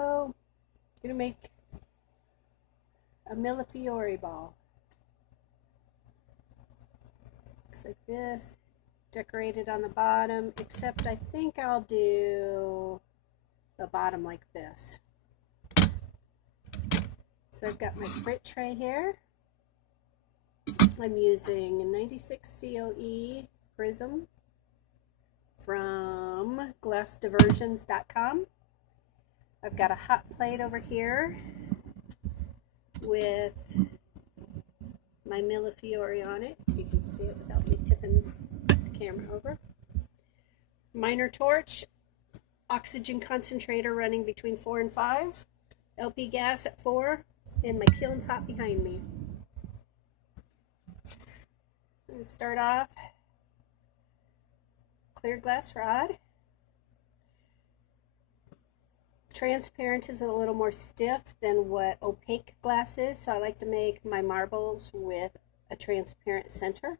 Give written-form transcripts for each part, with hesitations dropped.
Hello, gonna make a millifiori ball. Looks like this, decorated on the bottom, except I think I'll do the bottom like this. So I've got my frit tray here. I'm using a 96 COE prism from glassdiversions.com. I've got a hot plate over here with my millifiori on it. You can see it without me tipping the camera over. Minor torch, oxygen concentrator running between 4 and 5, LP gas at 4, and my kiln's hot behind me. So I'm going to start off, clear glass rod. Transparent is a little more stiff than what opaque glass is, so I like to make my marbles with a transparent center.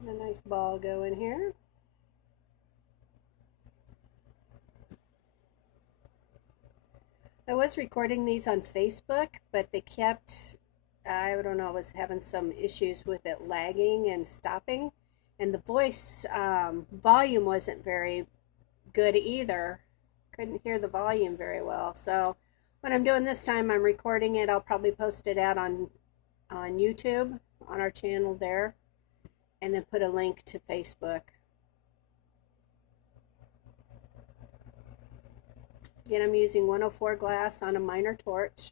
And a nice ball going here. I was recording these on Facebook, but they kept, I don't know, I was having some issues with it lagging and stopping, and the voice volume wasn't very good either. Couldn't hear the volume very well. So what I'm doing this time, I'm recording it. I'll probably post it out on YouTube, on our channel there, and then put a link to Facebook. Again, I'm using 104 glass on a minor torch.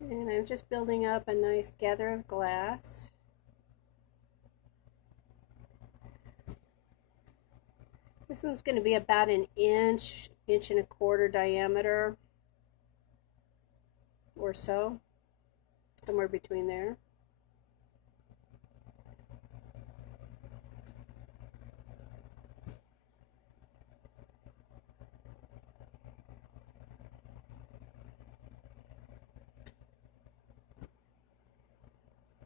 And I'm just building up a nice gather of glass. This one's going to be about an inch, inch and a quarter diameter or so, somewhere between there.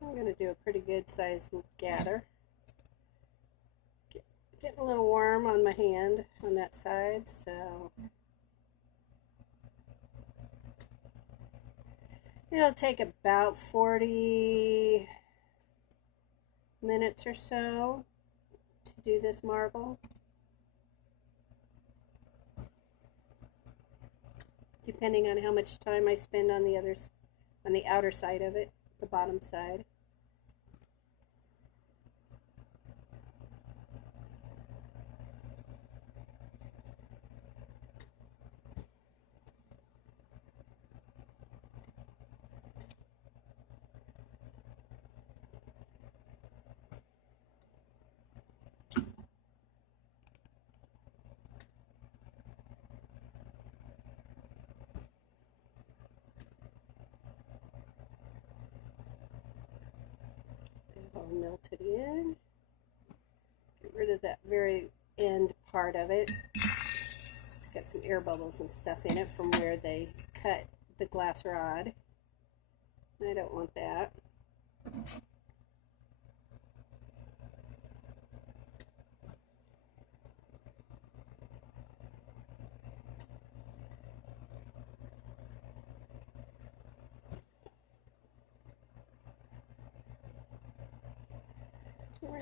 I'm going to do a pretty good sized gather. Getting a little warm on my hand on that side, so it'll take about 40 minutes or so to do this marble, depending on how much time I spend on the outer side of it, the bottom side. All melted in. Get rid of that very end part of it. It's got some air bubbles and stuff in it from where they cut the glass rod. I don't want that.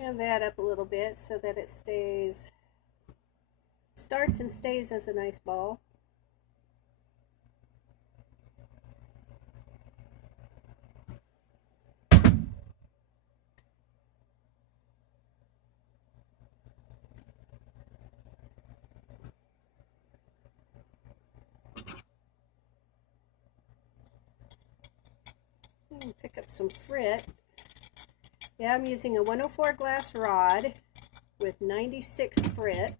Round that up a little bit so that it starts and stays as a nice ball. And pick up some frit. Yeah, I'm using a 104 glass rod with 96 frit.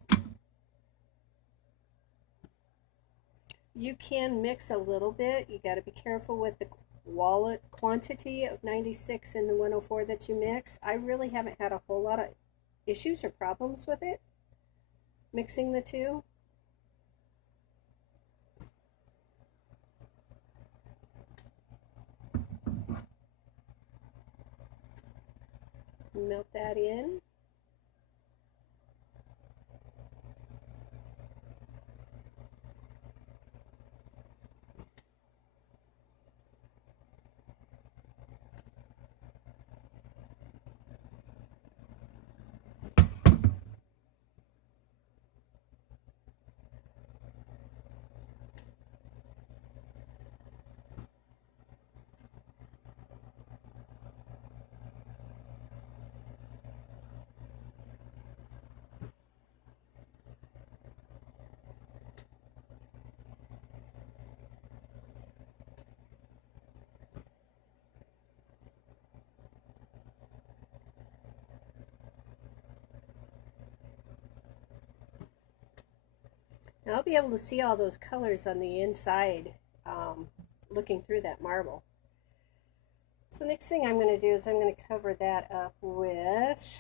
You can mix a little bit. You got to be careful with the quantity of 96 and the 104 that you mix. I really haven't had a whole lot of issues or problems with it, mixing the two. Melt that in. Now I'll be able to see all those colors on the inside looking through that marble. So the next thing I'm going to do is I'm going to cover that up with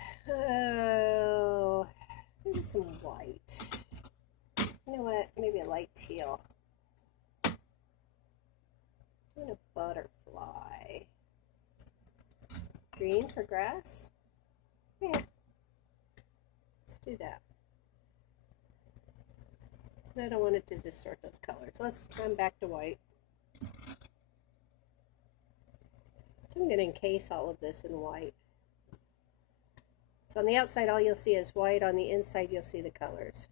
maybe some white. You know what? Maybe a light teal. Doing a butterfly. Green for grass. Yeah. Let's do that. I don't want it to distort those colors. Let's come back to white. So I'm going to encase all of this in white. So on the outside, all you'll see is white. On the inside, you'll see the colors.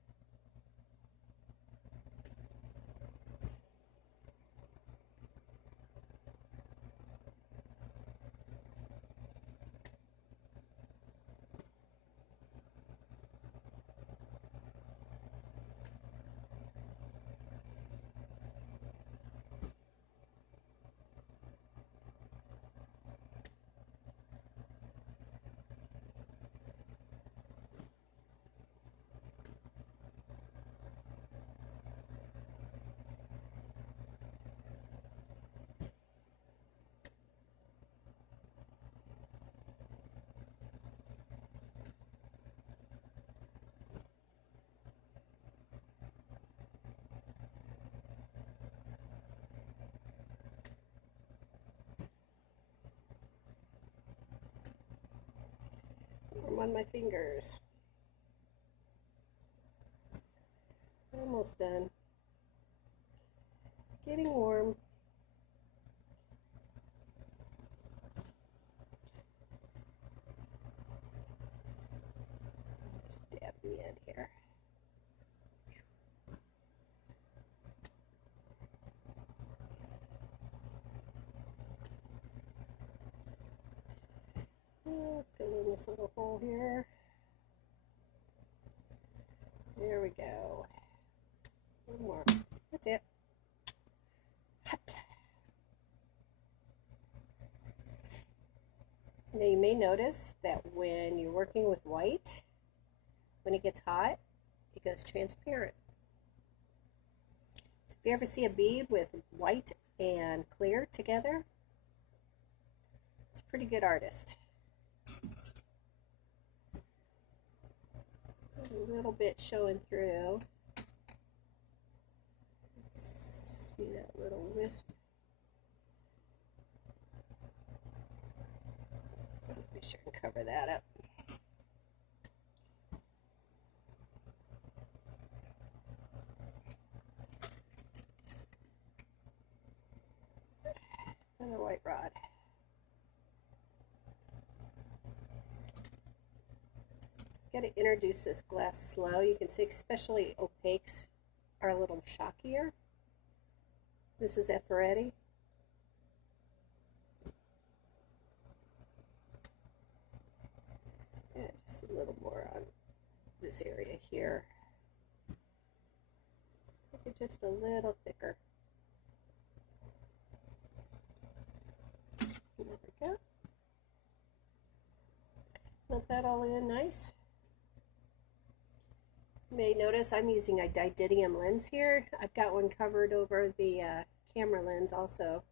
I'm on my fingers. Almost done. Getting warm. Stab the end here. Fill in this little hole here. There we go. One more. That's it. Hot. Now you may notice that when you're working with white, when it gets hot, it goes transparent. So if you ever see a bead with white and clear together, it's a pretty good artist. A little bit showing through. See that little wisp? Be sure and cover that up. Another white rod. Got to introduce this glass slow. You can see especially opaques are a little shockier. This is Efferetti. Yeah, just a little more on this area here. Make it just a little thicker. There we go. Melt that all in nice. You may notice I'm using a didymium lens here. I've got one covered over the camera lens also.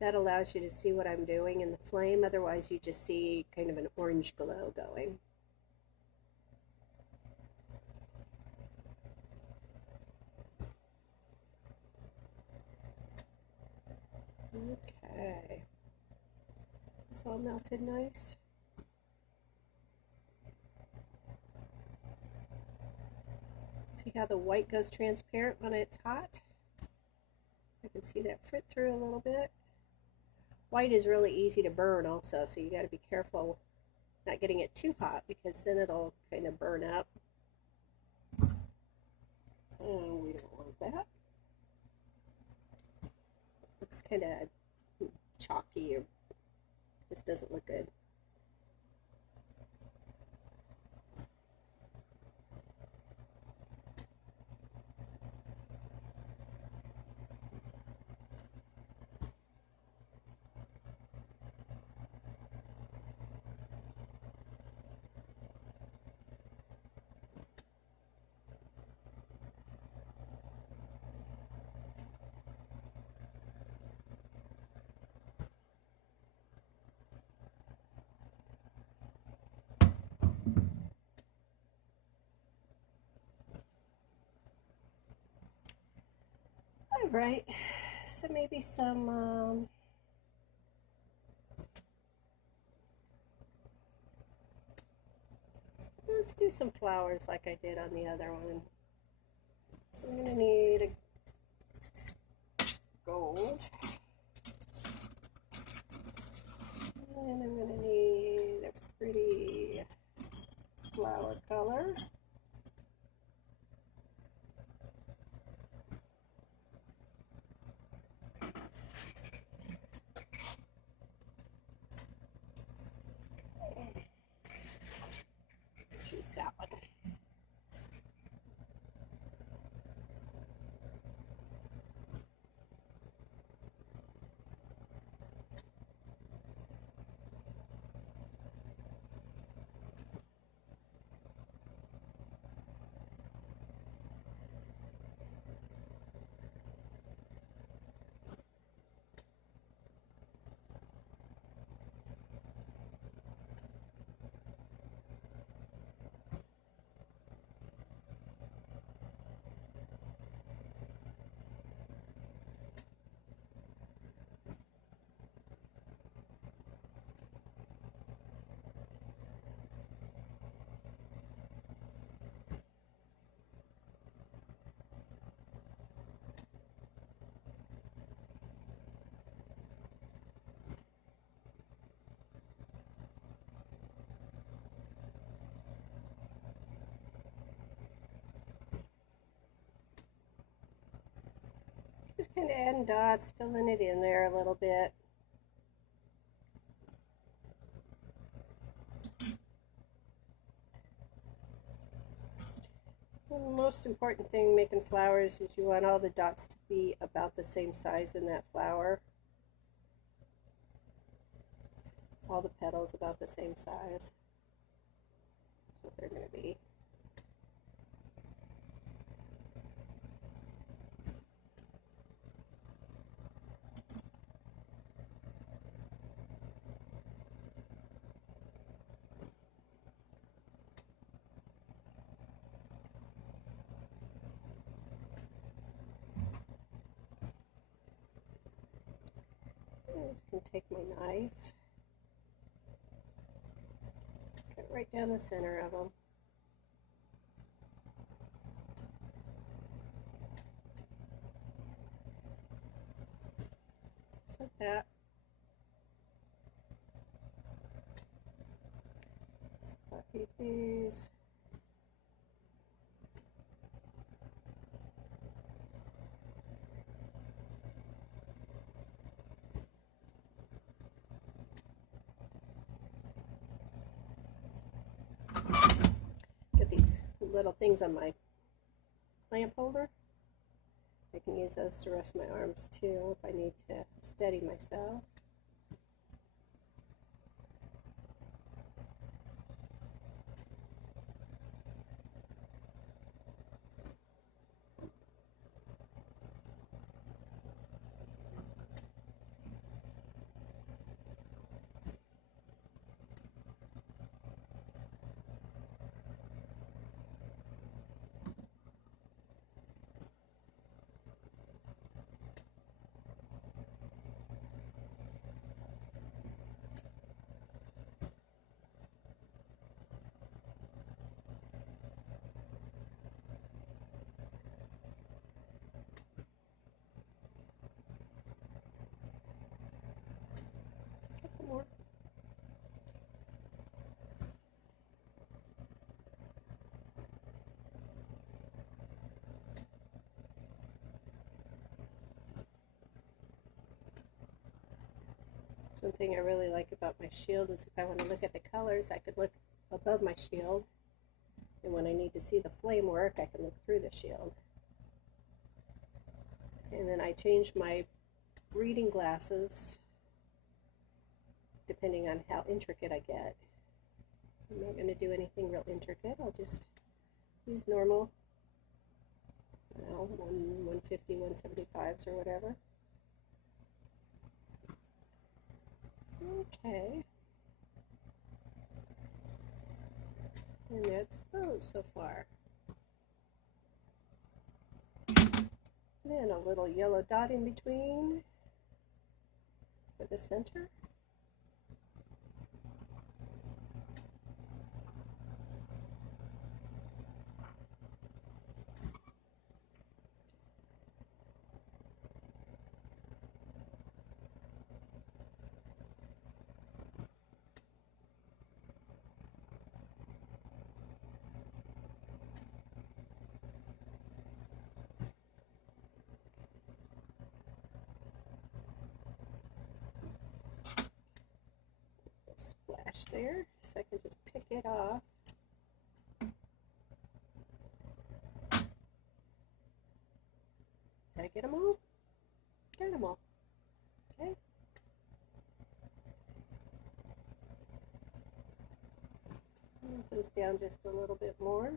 That allows you to see what I'm doing in the flame. Otherwise, you just see kind of an orange glow going. Okay. It's all melted nice. See how the white goes transparent when it's hot? I can see that frit through a little bit. White is really easy to burn also, so you got to be careful not getting it too hot because then it'll kind of burn up. And we don't want that. Looks kind of chalky or just doesn't look good. All right, so maybe some let's do some flowers like I did on the other one. I'm gonna need a gold, and I'm gonna need a pretty flower color. Choose that one. Just kind of adding dots, filling it in there a little bit. And the most important thing making flowers is you want all the dots to be about the same size in that flower. All the petals about the same size. That's what they're going to be. I'm just going to take my knife, cut right down the center of them. Just like that. Separate these. Get these little things on my clamp holder. I can use those to rest my arms too if I need to steady myself. one thing I really like about my shield is if I want to look at the colors, I could look above my shield. And when I need to see the flame work, I can look through the shield. And then I change my reading glasses depending on how intricate I get. I'm not going to do anything real intricate. I'll just use normal, 150, 175s or whatever. Okay. And that's those so far. And a little yellow dot in between for the center. Splash there, so I can just pick it off. Did I get them all? Got them all. Okay. Move those down just a little bit more.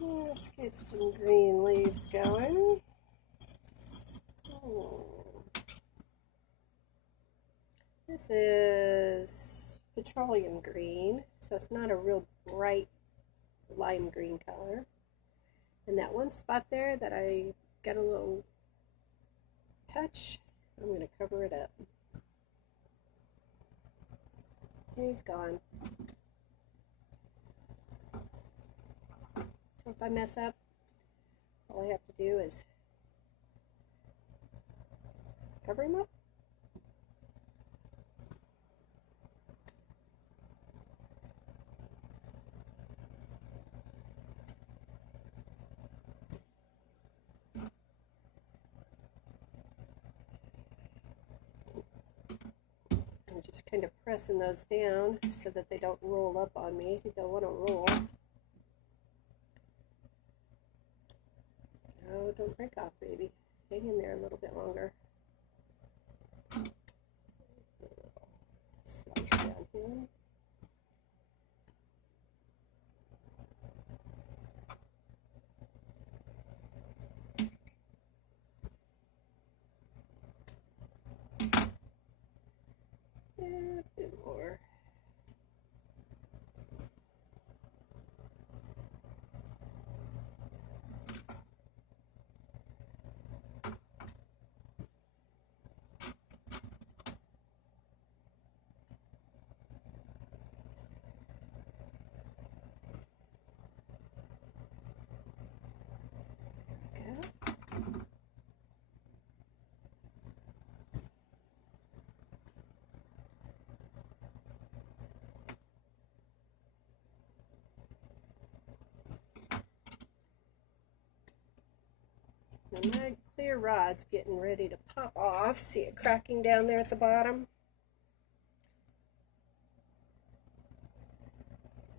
Let's get some green leaves going. This is petroleum green, so it's not a real bright lime green color. And that one spot there that I got a little touch, I'm going to cover it up. He's gone. So if I mess up, all I have to do is cover him up. I'm just kind of pressing those down so that they don't roll up on me. I think they'll want to roll. No, don't break off, baby. Hang in there a little bit longer. Slice down here. Yeah, a bit more. Now my clear rod's getting ready to pop off. See it cracking down there at the bottom?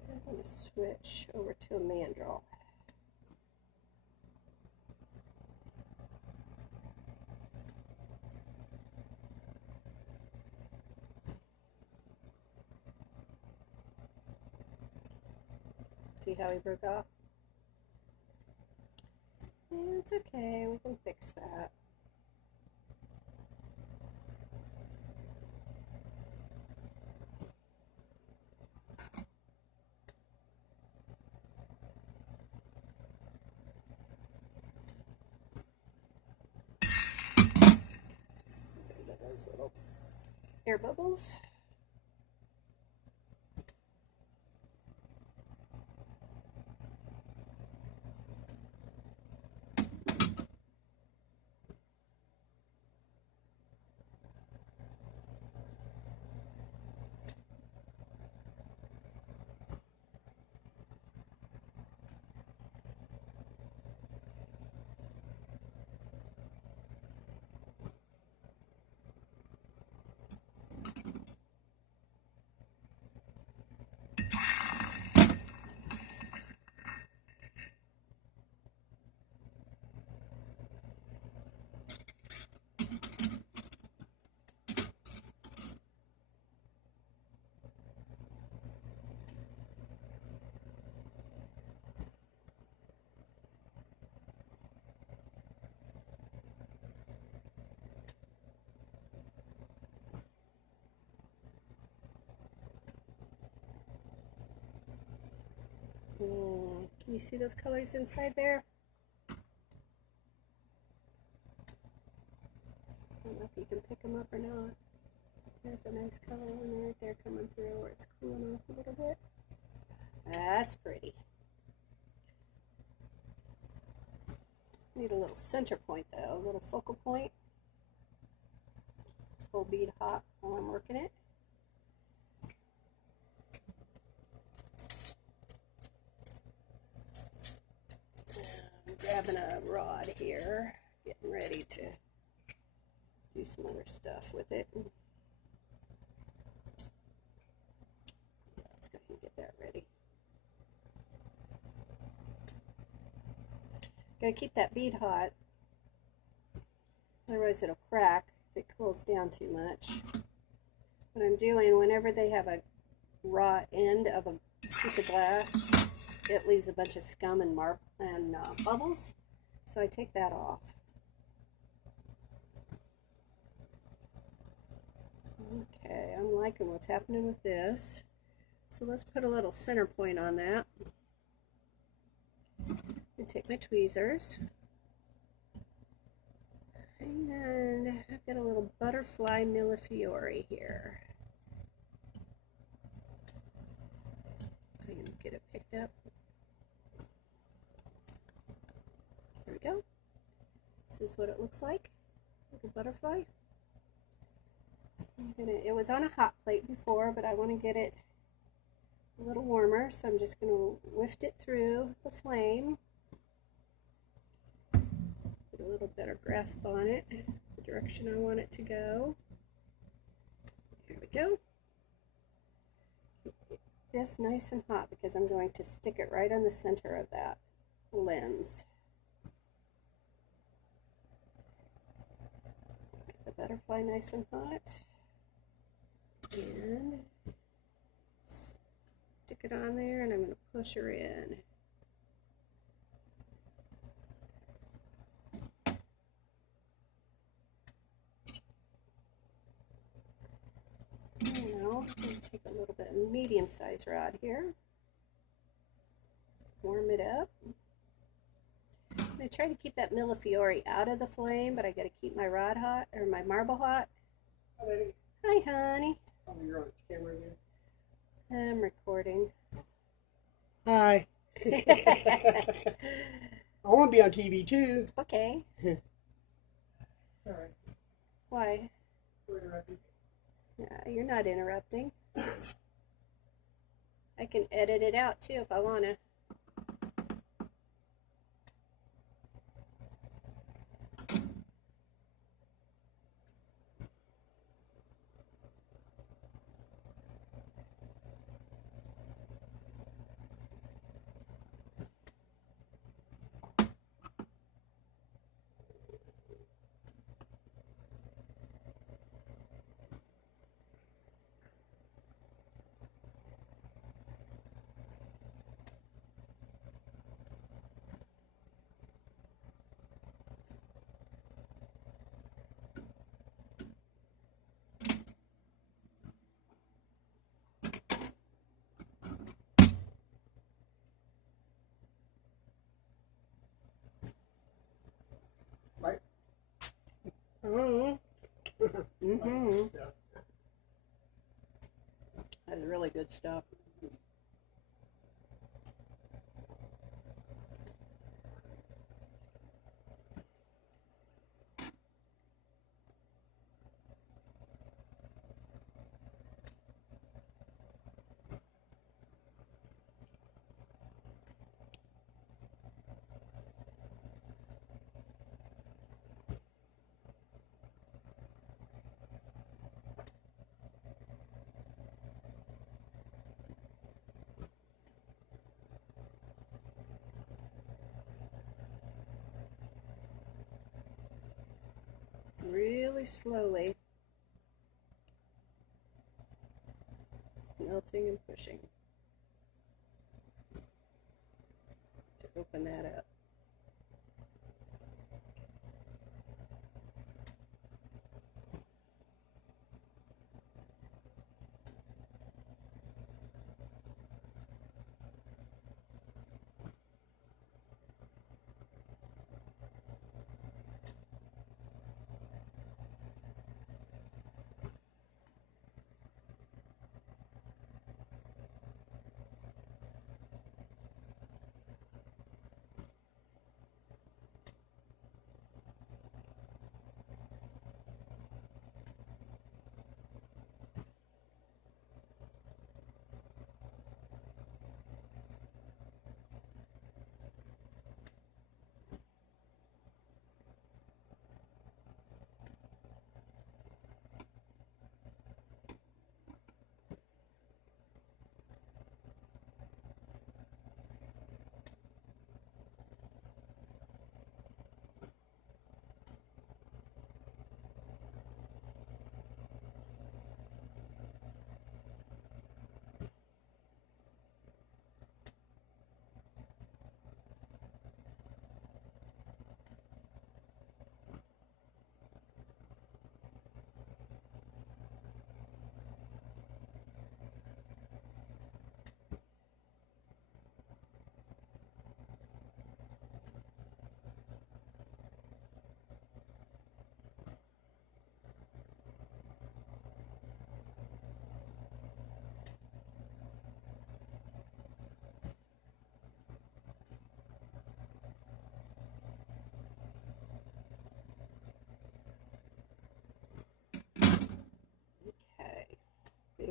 I'm going to switch over to a mandrel. See how he broke off? It's okay, we can fix that. Those little air bubbles. Can you see those colors inside there? I don't know if you can pick them up or not. There's a nice color one right there coming through where it's cooling off a little bit. That's pretty. Need a little center point though, a little focal point. This whole bead hot while I'm working it. I'm grabbing a rod here, getting ready to do some other stuff with it. Let's go ahead and get that ready. Gotta keep that bead hot, otherwise it'll crack if it cools down too much. What I'm doing, whenever they have a raw end of a piece of glass, it leaves a bunch of scum and bubbles, so I take that off. Okay, I'm liking what's happening with this, so let's put a little center point on that. And take my tweezers, and I've got a little butterfly millifiori here. I can get it picked up. There we go. This is what it looks like, like a butterfly. It was on a hot plate before, but I want to get it a little warmer, so I'm just going to whisk it through the flame. Get a little better grasp on it, the direction I want it to go. There we go. Keep this nice and hot because I'm going to stick it right on the center of that lens. Get the butterfly nice and hot. And stick it on there, and I'm going to push her in. Now, I'm going to take a little bit of medium-sized rod here, warm it up. I'm going to try to keep that millifiori out of the flame, but I got to keep my rod hot, or my marble hot. Hi, lady. Hi, honey. Oh, you're on camera again? I'm recording. Hi. I want to be on TV too. Okay. Sorry. Why? We're interrupting. You're not interrupting. I can edit it out too if I want to. Right? Mm-hmm. Mm-hmm. That's really good stuff. Really slowly, melting and pushing to open that up.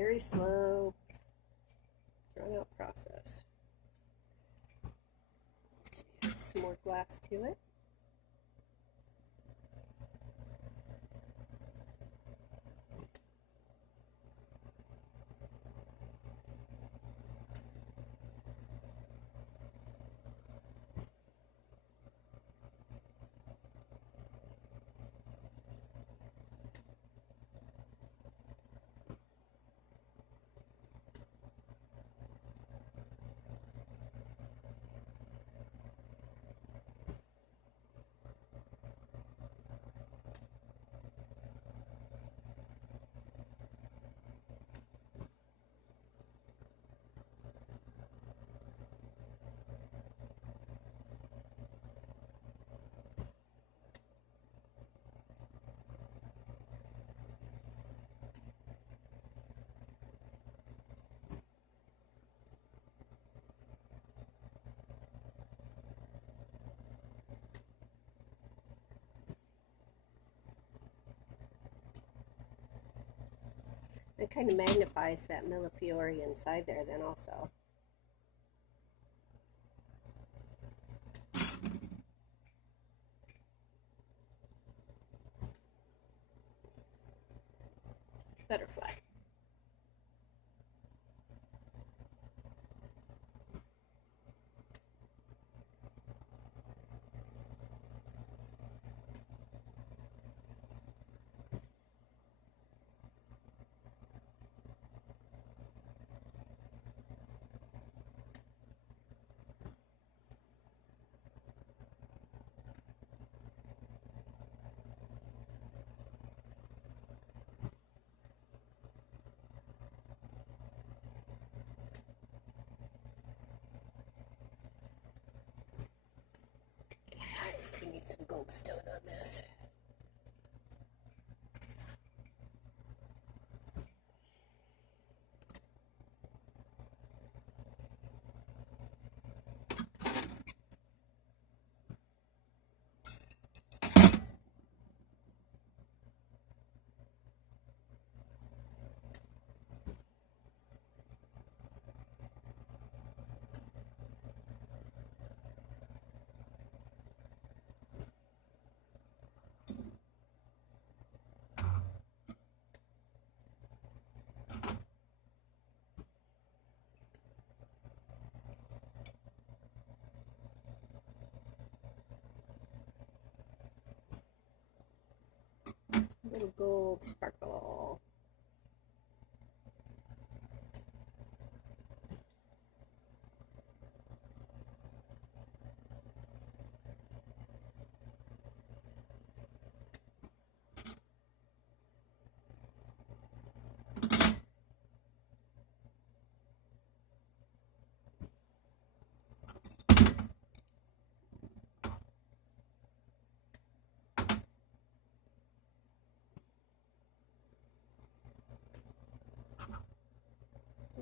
very slow, drawn out process. Add some more glass to it. It kind of magnifies that millifiori inside there then also. Butterfly. We need some goldstone on this. Little gold sparkle.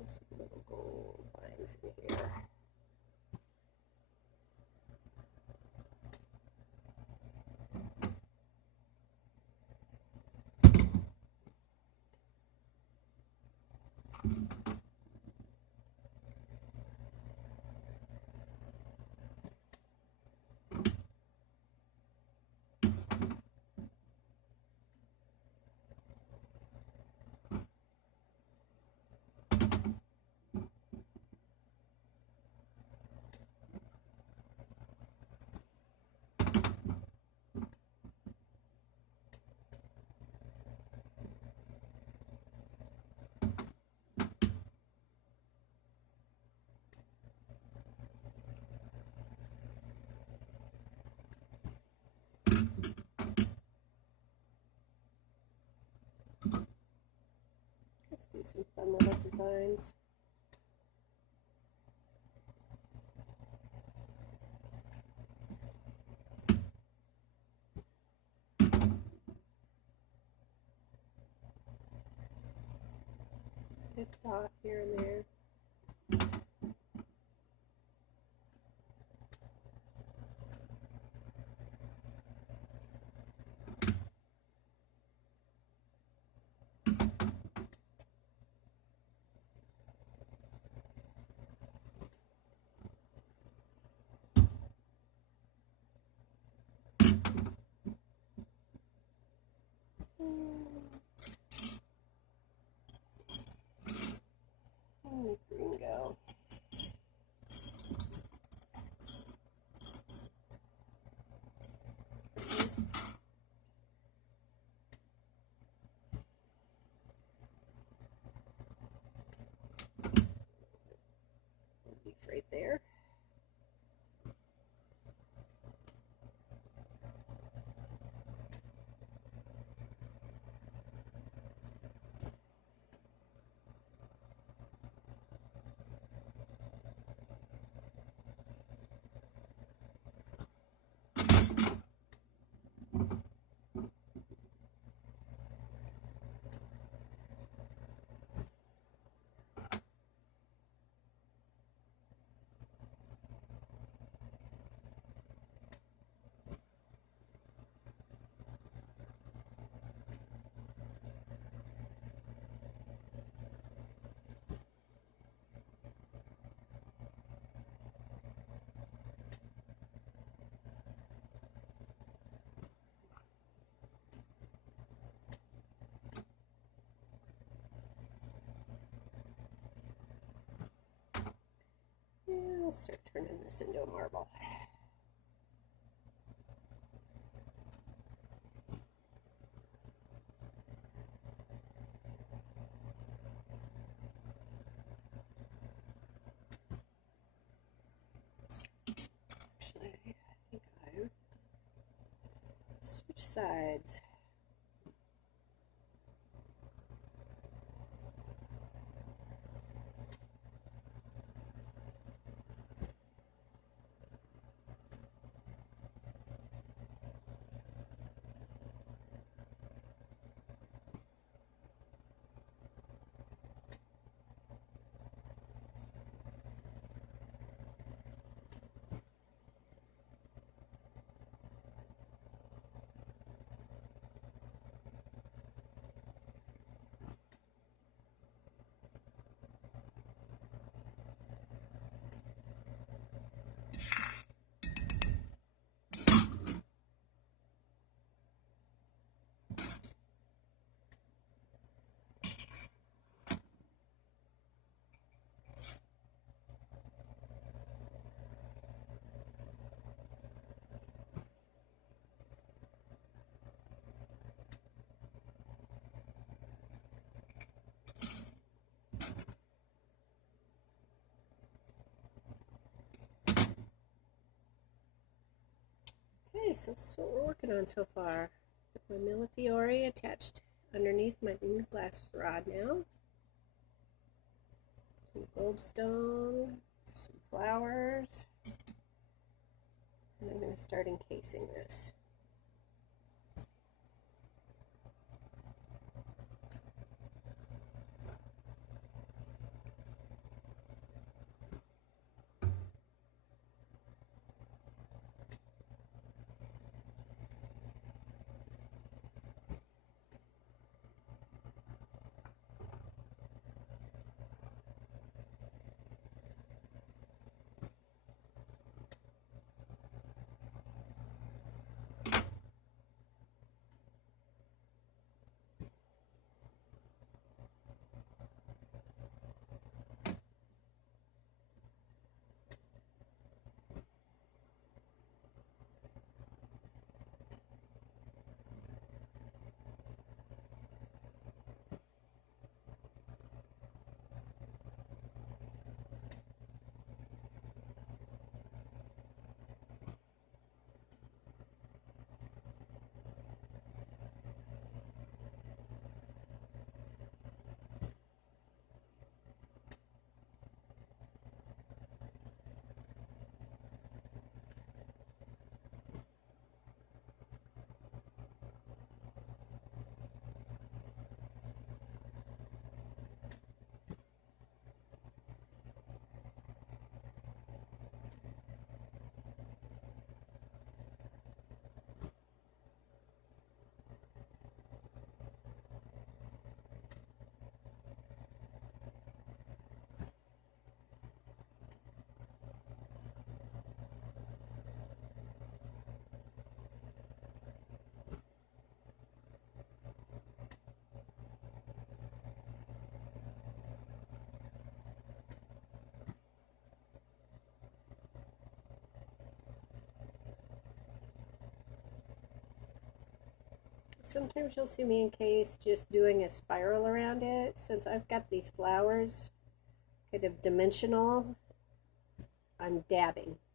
Some little gold lines in here. Let's do some fun little designs. A dot here and there. I'll start turning this into a marble. Actually, I think I switch sides. Okay, so that's what we're working on so far. My millifiori attached underneath my new glass rod now. Some goldstone, some flowers, and I'm going to start encasing this. Sometimes you'll see me encase just doing a spiral around it. Since I've got these flowers kind of dimensional, I'm dabbing.